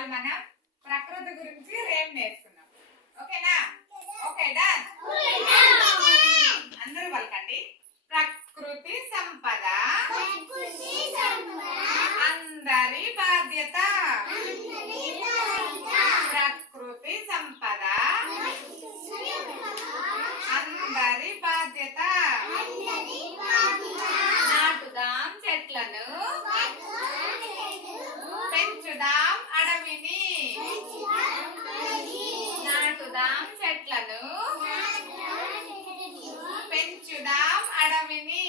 ఇవాళ మనం ప్రకృతి గురించి రేపు నేర్చుకున్నాం. ఓకేనా? Okay done. అందరూ పలకండి. ప్రకృతి సంపద అందరి బాధ్యత. ప్రకృతి సంపద అందరి బాధ్యత. నాటుదాం చెట్లను, పెంచుదాం అడవిని. నాటుదాం చెట్లను, పెంచుదాం అడవిని.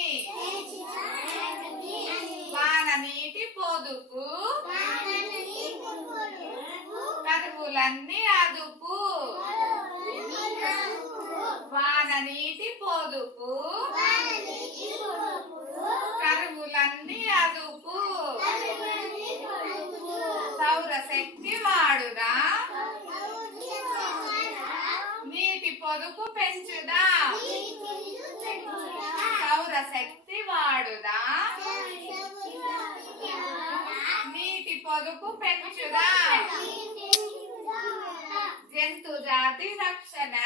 వాన నీటి పొదుపు, కరువులన్నీ అదుపు. వాన నీటి పొదుపు, కరువులన్నీ అదుపు. సౌరశక్తి వాడుదా, నీటి పొదుపు పెంచుదా. సౌరశక్తి వాడుదా, నీటి పొదుపు పెంచుదా. జంతు జాతి రక్షణ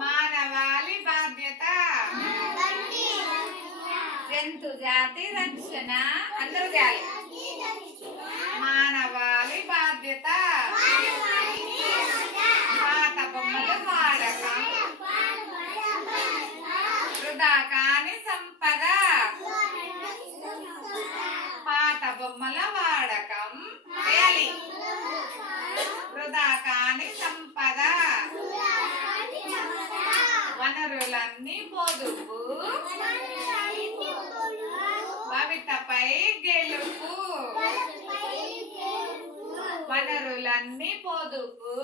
మానవాళి బాధ్యత. జంతు జాతి రక్షణ అందరూ చేయాలి. మానవాళి బాధ్యత. పాత బొమ్మలు వాడకం వృధా కాని సంపద. పాత బొమ్మల వాడకం చేయాలి. వృధా కాని సంపద. వనరులన్నీ పొదుపు, భవితపై గెలుపు. వనరులన్నీ పొదుపు,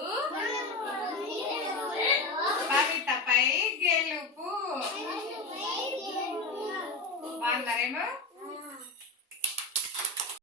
భవితపై గెలుపు. బాగున్నారేమో?